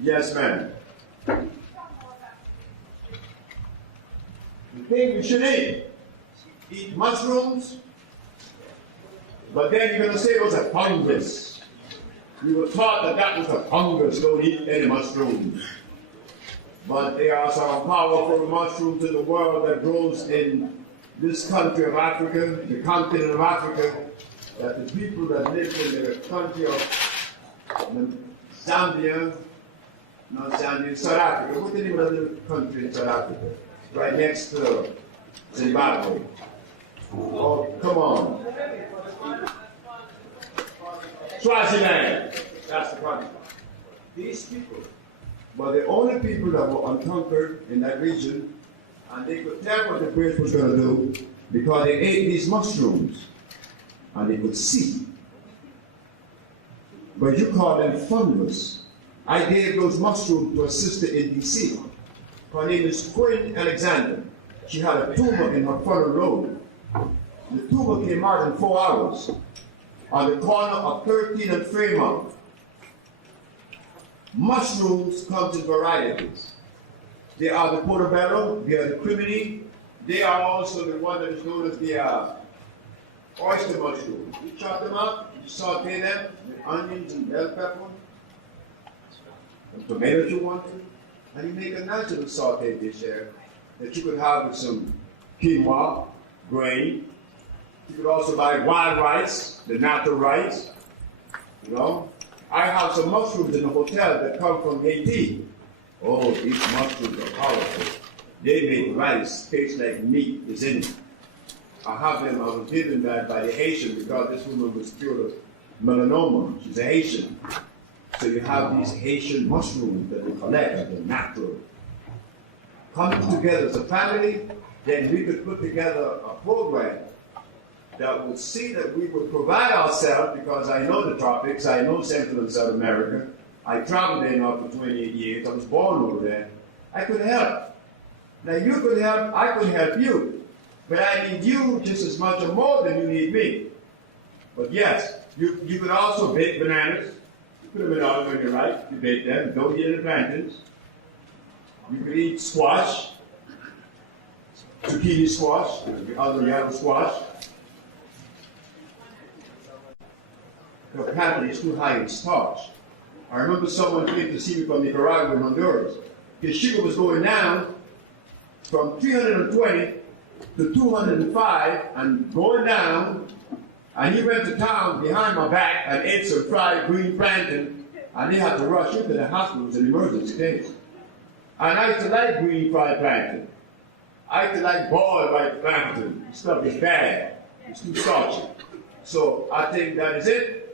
Yes, ma'am. The thing we should eat mushrooms, but then you're going to say it was a fungus. We were taught that that was a fungus, don't eat any mushrooms. But there are some powerful mushrooms in the world that grows in this country of Africa, the continent of Africa, that the people that live in the country of Zambia, not Zambia, South Africa. What's the name of the country in South Africa? Right next to Zimbabwe. Oh, come on. Swaziland. That's the country. These people were the only people that were unconquered in that region, and they could tell what the British was going to do because they ate these mushrooms and they could see. But you call them fungus. I gave those mushrooms to a sister in D.C. Her name is Queen Alexander. She had a tumor in her frontal lobe. The tumor came out in 4 hours on the corner of 13 and Fremont. Mushrooms come in varieties. They are the portobello, they are the crimini, they are also the one that is known as the oyster mushroom. You chop them up, you saute them with onions and bell pepper, and tomatoes you want to, and you make a natural sauteed dish there that you could have with some quinoa, grain. You could also buy wild rice, the natural rice, you know. I have some mushrooms in the hotel that come from Haiti. Oh, these mushrooms are powerful. They make rice taste like meat is in it. I was given that by the Haitian because this woman was cured of melanoma. She's a Haitian. So you have these Haitian mushrooms that we collect as they're natural. Coming together as a family, then we could put together a program that would see that we would provide ourselves, because I know the tropics, I know Central and South America. I traveled there now for 28 years. I was born over there. I could help. Now you could help, I could help you. But I need you just as much or more than you need me. But yes, you could also bake bananas. You put them in oil when you're right. You bake them. Don't eat any plantains. You could eat squash, zucchini squash, the other yellow squash. The plantain is too high in starch. I remember someone came to see me from Nicaragua and Honduras. His sugar was going down from 320 to 205 and going down. And he went to town behind my back and ate some fried green plantain, and he had to rush into the hospital. It was an emergency case. And I used to like green fried plantain. I used to like boiled white plantain. The stuff is bad. It's too starchy. So I think that is it.